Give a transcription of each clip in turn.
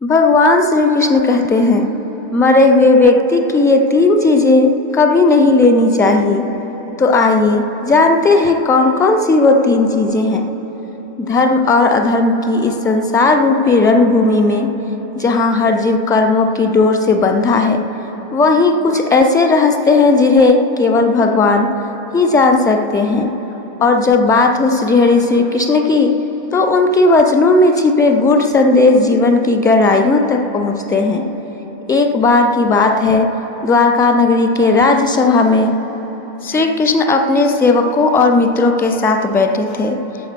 भगवान श्री कृष्ण कहते हैं, मरे हुए व्यक्ति की ये तीन चीजें कभी नहीं लेनी चाहिए। तो आइए जानते हैं कौन कौन सी वो तीन चीजें हैं। धर्म और अधर्म की इस संसार रूपी रणभूमि में जहाँ हर जीव कर्मों की डोर से बंधा है, वहीं कुछ ऐसे रहस्य हैं जिन्हें केवल भगवान ही जान सकते हैं। और जब बात हो श्रीहरि श्री कृष्ण की, तो उनके वचनों में छिपे गूढ़ संदेश जीवन की गहराइयों तक पहुंचते हैं। एक बार की बात है, द्वारका नगरी के राज्यसभा में श्री कृष्ण अपने सेवकों और मित्रों के साथ बैठे थे।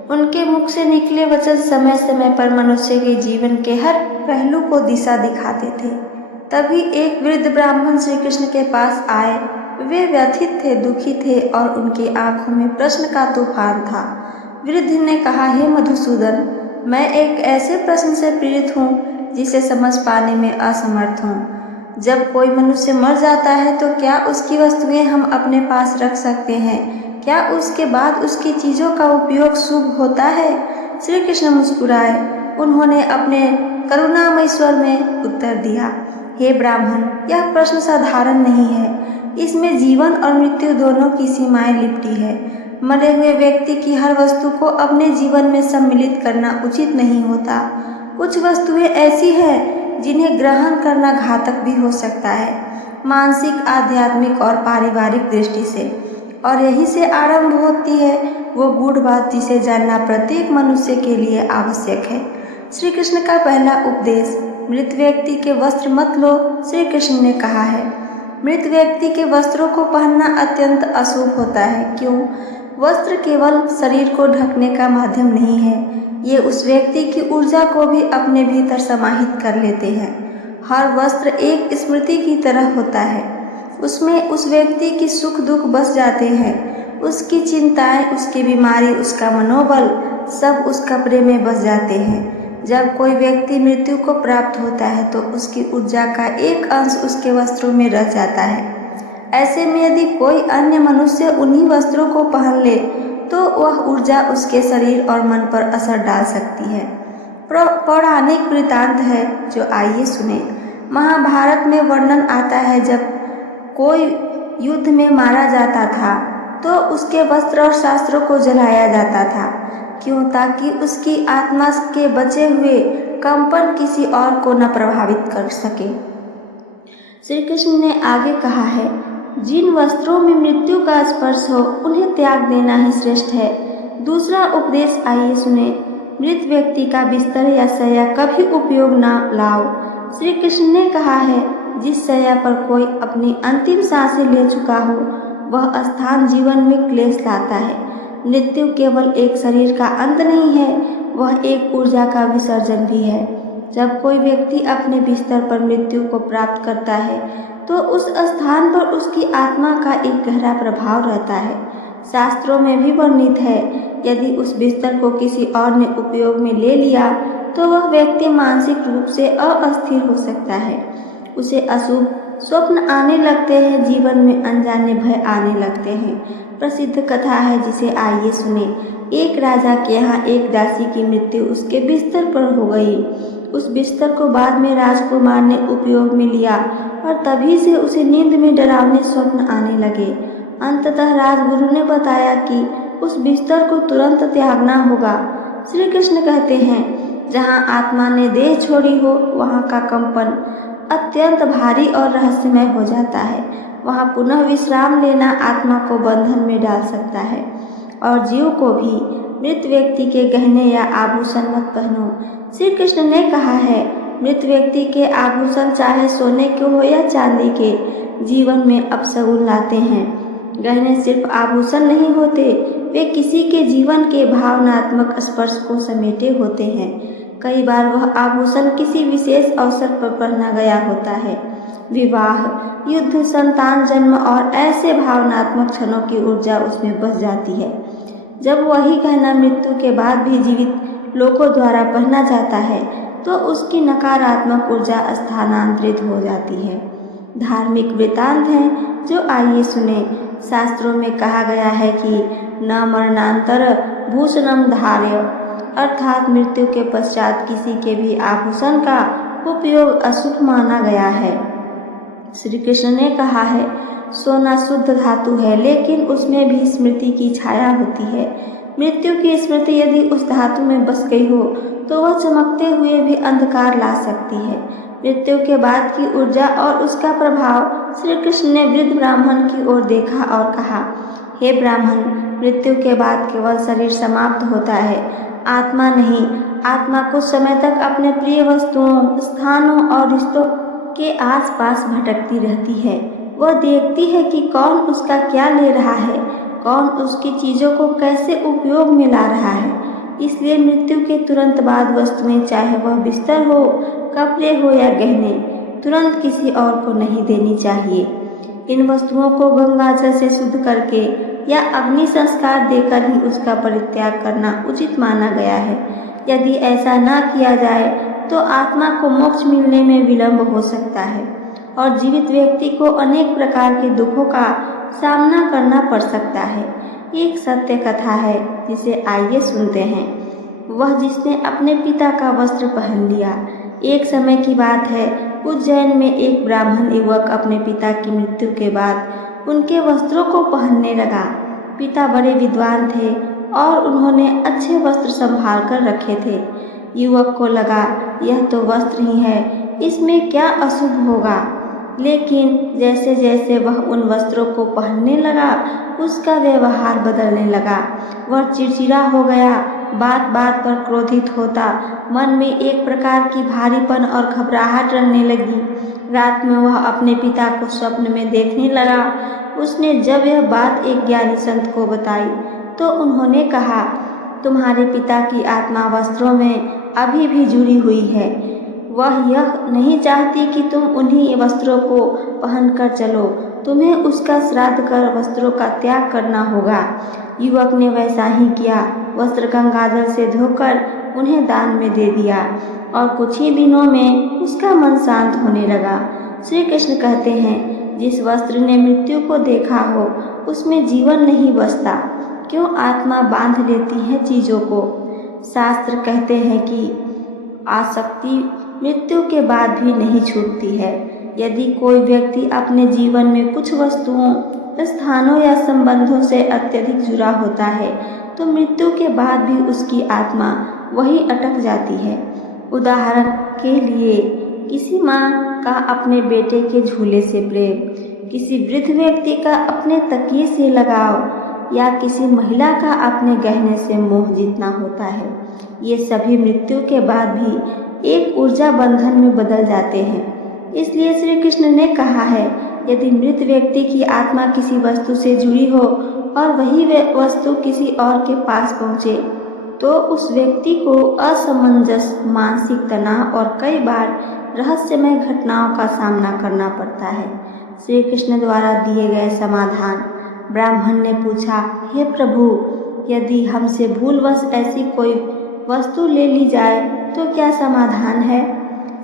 उनके मुख से निकले वचन समय समय पर मनुष्य के जीवन के हर पहलू को दिशा दिखाते थे। तभी एक वृद्ध ब्राह्मण श्री कृष्ण के पास आए। वे व्यथित थे, दुखी थे और उनकी आंखों में प्रश्न का तूफान था। वृद्ध ने कहा, हे मधुसूदन, मैं एक ऐसे प्रश्न से पीड़ित हूँ जिसे समझ पाने में असमर्थ हूँ। जब कोई मनुष्य मर जाता है तो क्या उसकी वस्तुएं हम अपने पास रख सकते हैं? क्या उसके बाद उसकी चीज़ों का उपयोग शुभ होता है? श्री कृष्ण मुस्कुराए। उन्होंने अपने करुणामय स्वर में उत्तर दिया, हे ब्राह्मण, यह प्रश्न साधारण नहीं है। इसमें जीवन और मृत्यु दोनों की सीमाएं लिपटी है। मरे हुए व्यक्ति की हर वस्तु को अपने जीवन में सम्मिलित करना उचित नहीं होता। कुछ वस्तुएं ऐसी हैं जिन्हें ग्रहण करना घातक भी हो सकता है, मानसिक, आध्यात्मिक और पारिवारिक दृष्टि से। और यही से आरंभ होती है वो गूढ़ बात जिसे जानना प्रत्येक मनुष्य के लिए आवश्यक है। श्री कृष्ण का पहला उपदेश, मृत व्यक्ति के वस्त्र मत लो। श्री कृष्ण ने कहा है, मृत व्यक्ति के वस्त्रों को पहनना अत्यंत अशुभ होता है। क्यों? वस्त्र केवल शरीर को ढकने का माध्यम नहीं है, ये उस व्यक्ति की ऊर्जा को भी अपने भीतर समाहित कर लेते हैं। हर वस्त्र एक स्मृति की तरह होता है। उसमें उस व्यक्ति की सुख दुख बस जाते हैं, उसकी चिंताएं, उसकी बीमारी, उसका मनोबल, सब उस कपड़े में बस जाते हैं। जब कोई व्यक्ति मृत्यु को प्राप्त होता है तो उसकी ऊर्जा का एक अंश उसके वस्त्रों में रह जाता है। ऐसे में यदि कोई अन्य मनुष्य उन्हीं वस्त्रों को पहन ले तो वह ऊर्जा उसके शरीर और मन पर असर डाल सकती है। पौराणिक वृतांत है जो आइए सुने। महाभारत में वर्णन आता है, जब कोई युद्ध में मारा जाता था तो उसके वस्त्र और शास्त्रों को जलाया जाता था। क्यों? ताकि उसकी आत्मा के बचे हुए कंपन किसी और को न प्रभावित कर सके। श्री कृष्ण ने आगे कहा है, जिन वस्त्रों में मृत्यु का स्पर्श हो उन्हें त्याग देना ही श्रेष्ठ है। दूसरा उपदेश आइए सुने। मृत व्यक्ति का बिस्तर या शैया कभी उपयोग ना लाओ। श्री कृष्ण ने कहा है, जिस शैया पर कोई अपनी अंतिम सांसें ले चुका हो वह स्थान जीवन में क्लेश लाता है। मृत्यु केवल एक शरीर का अंत नहीं है, वह एक ऊर्जा का विसर्जन भी है। जब कोई व्यक्ति अपने बिस्तर पर मृत्यु को प्राप्त करता है तो उस स्थान पर उसकी आत्मा का एक गहरा प्रभाव रहता है। शास्त्रों में भी वर्णित है, यदि उस बिस्तर को किसी और ने उपयोग में ले लिया तो वह व्यक्ति मानसिक रूप से अस्थिर हो सकता है। उसे अशुभ स्वप्न आने लगते हैं, जीवन में अनजाने भय आने लगते हैं। प्रसिद्ध कथा है जिसे आइए सुने। एक राजा के यहाँ एक दासी की मृत्यु उसके बिस्तर पर हो गई। उस बिस्तर को बाद में राजकुमार ने उपयोग में लिया और तभी से उसे नींद में डरावने स्वप्न आने लगे। अंततः राजगुरु ने बताया कि उस बिस्तर को तुरंत त्यागना होगा। श्री कृष्ण कहते हैं, जहाँ आत्मा ने देह छोड़ी हो वहाँ का कंपन अत्यंत भारी और रहस्यमय हो जाता है। वहाँ पुनः विश्राम लेना आत्मा को बंधन में डाल सकता है। और जीव को भी मृत व्यक्ति के गहने या आभूषण मत पहनो। श्री कृष्ण ने कहा है, मृत व्यक्ति के आभूषण चाहे सोने के हो या चांदी के, जीवन में अपशगुन लाते हैं। गहने सिर्फ आभूषण नहीं होते, वे किसी के जीवन के भावनात्मक स्पर्श को समेटे होते हैं। कई बार वह आभूषण किसी विशेष अवसर पर पहना गया होता है। विवाह, युद्ध, संतान जन्म और ऐसे भावनात्मक क्षणों की ऊर्जा उसमें बस जाती है। जब वही गहना मृत्यु के बाद भी जीवित लोगों द्वारा पहना जाता है तो उसकी नकारात्मक ऊर्जा स्थानांतरित हो जाती है। धार्मिक वृतांत हैं जो आइए सुने। शास्त्रों में कहा गया है कि न मरणांतर भूषणम धार्य, अर्थात मृत्यु के पश्चात किसी के भी आभूषण का उपयोग अशुभ माना गया है। श्री कृष्ण ने कहा है, सोना शुद्ध धातु है, लेकिन उसमें भी स्मृति की छाया होती है। मृत्यु की स्मृति यदि उस धातु में बस गई हो तो वह चमकते हुए भी अंधकार ला सकती है। मृत्यु के बाद की ऊर्जा और उसका प्रभाव। श्री कृष्ण ने वृद्ध ब्राह्मण की ओर देखा और कहा, हे ब्राह्मण, मृत्यु के बाद केवल शरीर समाप्त होता है, आत्मा नहीं। आत्मा कुछ समय तक अपने प्रिय वस्तुओं, स्थानों और रिश्तों के आसपास भटकती रहती है। वह देखती है कि कौन उसका क्या ले रहा है, कौन उसकी चीज़ों को कैसे उपयोग में ला रहा है। इसलिए मृत्यु के तुरंत बाद वस्तुएं, चाहे वह बिस्तर हो, कपड़े हो या गहने, तुरंत किसी और को नहीं देनी चाहिए। इन वस्तुओं को गंगा जल से शुद्ध करके या अग्नि संस्कार देकर ही उसका परित्याग करना उचित माना गया है। यदि ऐसा न किया जाए तो आत्मा को मोक्ष मिलने में विलंब हो सकता है और जीवित व्यक्ति को अनेक प्रकार के दुखों का सामना करना पड़ सकता है। एक सत्य कथा है जिसे आइए सुनते हैं। वह जिसने अपने पिता का वस्त्र पहन लिया। एक समय की बात है, उज्जैन में एक ब्राह्मण युवक अपने पिता की मृत्यु के बाद उनके वस्त्रों को पहनने लगा। पिता बड़े विद्वान थे और उन्होंने अच्छे वस्त्र संभाल कर रखे थे। युवक को लगा, यह तो वस्त्र ही है, इसमें क्या अशुभ होगा। लेकिन जैसे जैसे वह उन वस्त्रों को पहनने लगा, उसका व्यवहार बदलने लगा। वह चिड़चिड़ा हो गया, बात बात पर क्रोधित होता, मन में एक प्रकार की भारीपन और घबराहट रहने लगी। रात में वह अपने पिता को स्वप्न में देखने लगा। उसने जब यह बात एक ज्ञानी संत को बताई तो उन्होंने कहा, तुम्हारे पिता की आत्मा वस्त्रों में अभी भी जुड़ी हुई है। वह यह नहीं चाहती कि तुम उन्हीं वस्त्रों को पहनकर चलो, तुम्हें उसका श्राद्ध कर वस्त्रों का त्याग करना होगा। युवक ने वैसा ही किया। वस्त्र गंगाजल से धोकर उन्हें दान में दे दिया और कुछ ही दिनों में उसका मन शांत होने लगा। श्री कृष्ण कहते हैं, जिस वस्त्र ने मृत्यु को देखा हो उसमें जीवन नहीं बसता। क्यों आत्मा बांध लेती है चीज़ों को। शास्त्र कहते हैं कि आसक्ति मृत्यु के बाद भी नहीं छूटती है। यदि कोई व्यक्ति अपने जीवन में कुछ वस्तुओं, स्थानों या संबंधों से अत्यधिक जुड़ा होता है तो मृत्यु के बाद भी उसकी आत्मा वहीं अटक जाती है। उदाहरण के लिए, किसी माँ का अपने बेटे के झूले से प्रेम, किसी वृद्ध व्यक्ति का अपने तकिए से लगाव या किसी महिला का अपने गहने से मोह जितना होता है। ये सभी मृत्यु के बाद भी एक ऊर्जा बंधन में बदल जाते हैं। इसलिए श्री कृष्ण ने कहा है, यदि मृत व्यक्ति की आत्मा किसी वस्तु से जुड़ी हो और वही वस्तु किसी और के पास पहुँचे तो उस व्यक्ति को असमंजस, मानसिक तनाव और कई बार रहस्यमय घटनाओं का सामना करना पड़ता है। श्री कृष्ण द्वारा दिए गए समाधान। ब्राह्मण ने पूछा, हे प्रभु, यदि हमसे भूलवश ऐसी कोई वस्तु ले ली जाए तो क्या समाधान है।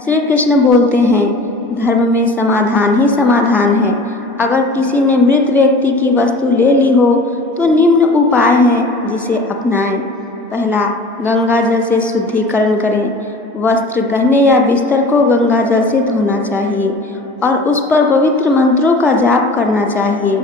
श्री कृष्ण बोलते हैं, धर्म में समाधान ही समाधान है। अगर किसी ने मृत व्यक्ति की वस्तु ले ली हो तो निम्न उपाय हैं जिसे अपनाएं। पहला, गंगा जल से शुद्धिकरण करें। वस्त्र, गहने या बिस्तर को गंगा जल से धोना चाहिए और उस पर पवित्र मंत्रों का जाप करना चाहिए।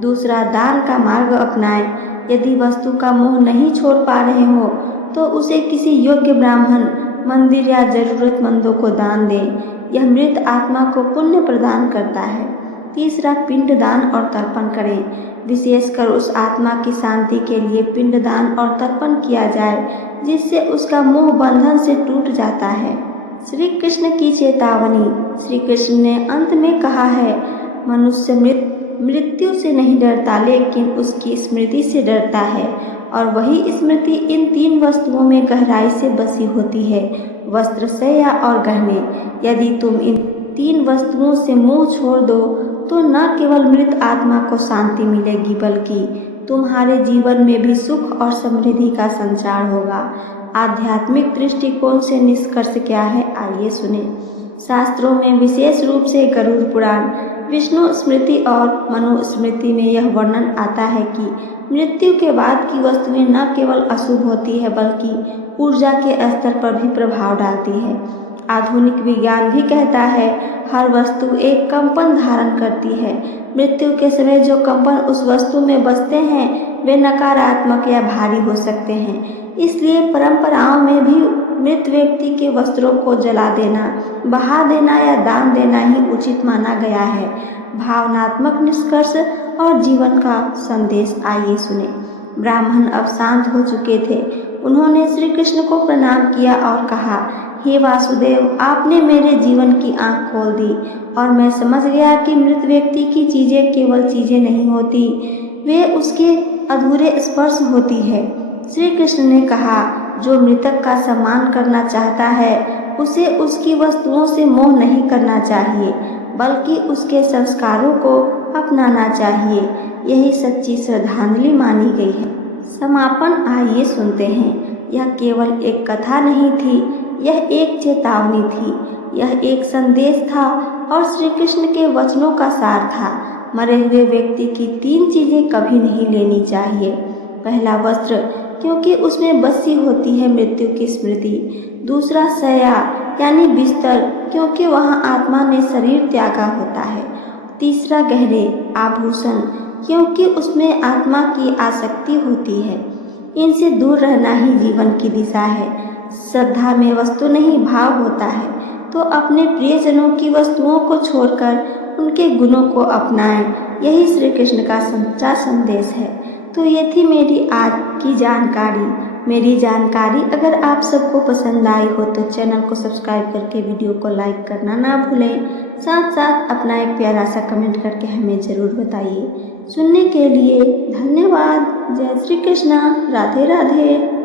दूसरा, दान का मार्ग अपनाएं। यदि वस्तु का मोह नहीं छोड़ पा रहे हो तो उसे किसी योग्य ब्राह्मण, मंदिर या जरूरतमंदों को दान दें। यह मृत आत्मा को पुण्य प्रदान करता है। तीसरा, पिंडदान और तर्पण करें। विशेषकर उस आत्मा की शांति के लिए पिंडदान और तर्पण किया जाए जिससे उसका मोह बंधन से टूट जाता है। श्री कृष्ण की चेतावनी। श्री कृष्ण ने अंत में कहा है, मनुष्य मृत्यु से नहीं डरता लेकिन उसकी स्मृति से डरता है और वही स्मृति इन तीन वस्तुओं में गहराई से बसी होती है, वस्त्र, शैया और गहने। यदि तुम इन तीन वस्तुओं से मोह छोड़ दो तो न केवल मृत आत्मा को शांति मिलेगी बल्कि तुम्हारे जीवन में भी सुख और समृद्धि का संचार होगा। आध्यात्मिक दृष्टिकोण से निष्कर्ष क्या है, आइए सुने। शास्त्रों में विशेष रूप से गरुड़ पुराण, विष्णु स्मृति और मनुस्मृति में यह वर्णन आता है कि मृत्यु के बाद की वस्तुएं न केवल अशुभ होती है बल्कि ऊर्जा के स्तर पर भी प्रभाव डालती है। आधुनिक विज्ञान भी कहता है हर वस्तु एक कंपन धारण करती है। मृत्यु के समय जो कंपन उस वस्तु में बसते हैं वे नकारात्मक या भारी हो सकते हैं। इसलिए परंपराओं में भी मृत व्यक्ति के वस्त्रों को जला देना, बहा देना या दान देना ही उचित माना गया है। भावनात्मक निष्कर्ष और जीवन का संदेश आइए सुने। ब्राह्मण अब शांत हो चुके थे। उन्होंने श्री कृष्ण को प्रणाम किया और कहा, हे वासुदेव, आपने मेरे जीवन की आंख खोल दी और मैं समझ गया कि मृत व्यक्ति की चीज़ें केवल चीज़ें नहीं होती, वे उसके अधूरे स्पर्श होती है। श्री कृष्ण ने कहा, जो मृतक का सम्मान करना चाहता है उसे उसकी वस्तुओं से मोह नहीं करना चाहिए, बल्कि उसके संस्कारों को अपनाना चाहिए। यही सच्ची श्रद्धांजलि मानी गई है। समापन आइए सुनते हैं। यह केवल एक कथा नहीं थी, यह एक चेतावनी थी, यह एक संदेश था और श्री कृष्ण के वचनों का सार था। मरे हुए व्यक्ति की 3 चीज़ें कभी नहीं लेनी चाहिए। पहला, वस्त्र, क्योंकि उसमें बसी होती है मृत्यु की स्मृति। दूसरा, शय्या यानी बिस्तर, क्योंकि वहाँ आत्मा ने शरीर त्यागा होता है। तीसरा, गहने आभूषण, क्योंकि उसमें आत्मा की आसक्ति होती है। इनसे दूर रहना ही जीवन की दिशा है। श्रद्धा में वस्तु नहीं भाव होता है, तो अपने प्रियजनों की वस्तुओं को छोड़कर उनके गुणों को अपनाएं। यही श्री कृष्ण का सच्चा संदेश है। तो ये थी मेरी आज की जानकारी। मेरी जानकारी अगर आप सबको पसंद आई हो तो चैनल को सब्सक्राइब करके वीडियो को लाइक करना ना भूलें। साथ साथ अपना एक प्यारा सा कमेंट करके हमें ज़रूर बताइए। सुनने के लिए धन्यवाद। जय श्री कृष्णा। राधे राधे।